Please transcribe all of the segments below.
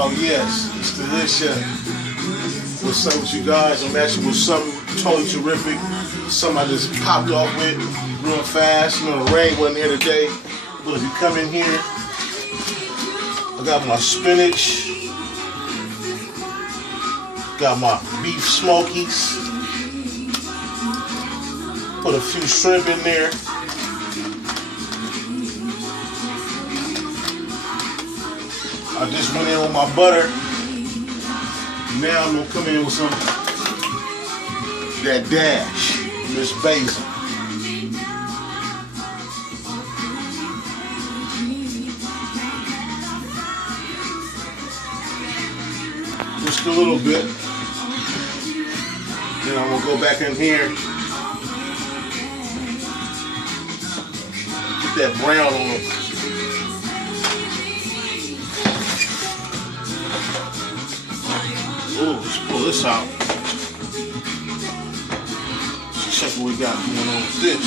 Oh yes, it's the Hood Chef. What's up with you guys? I'm actually with something totally terrific. Something I just popped off with real fast. You know, the rain wasn't here today. But if you come in here, I got my spinach. Got my beef smokies. Put a few shrimp in there. I just went in with my butter. Now I'm gonna come in with some that dash, Miss Basil. Just a little bit. Then I'm gonna go back in here. Get that brown on it. Ooh, let's pull this out. Let's check what we got going on with this.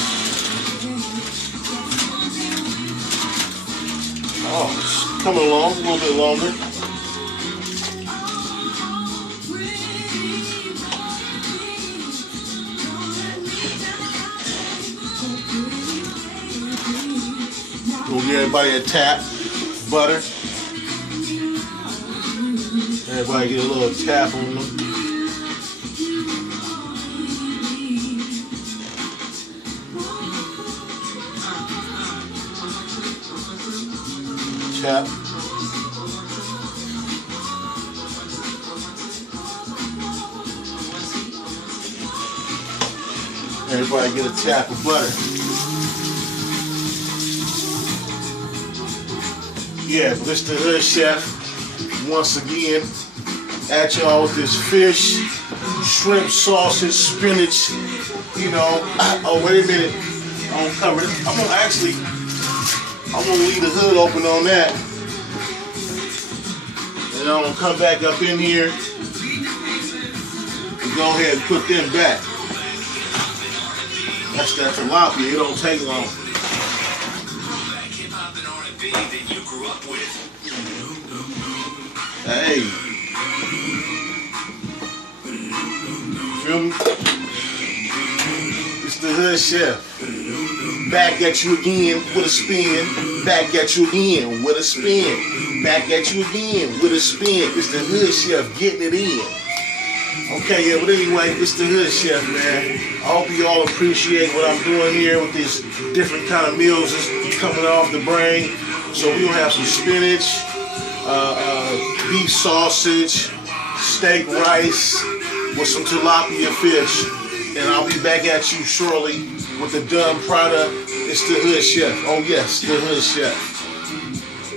Oh, it's coming along a little bit longer. We'll give everybody a tap, butter. Everybody get a little tap on them. Tap. Everybody get a tap of butter. Yeah, this the Hood Chef. Once again, at y'all with this fish, shrimp, sausage, spinach, you know. Oh, wait a minute. I'm gonna cover it. I'm gonna leave the hood open on that. And I'm gonna come back up in here and go ahead and put them back. That's that tilapia. It don't take long. Hey. Feel me? It's the Hood Chef. Back at you again with a spin. Back at you again with a spin. Back at you again with a spin. It's the Hood Chef getting it in. Okay, yeah, but anyway, it's the Hood Chef, man. I hope you all appreciate what I'm doing here with these different kind of meals that's coming off the brain. So we're gonna have some spinach, beef sausage, steak rice with some tilapia fish. And I'll be back at you shortly with the done product. It's the Hood Chef. Oh yes, the Hood Chef.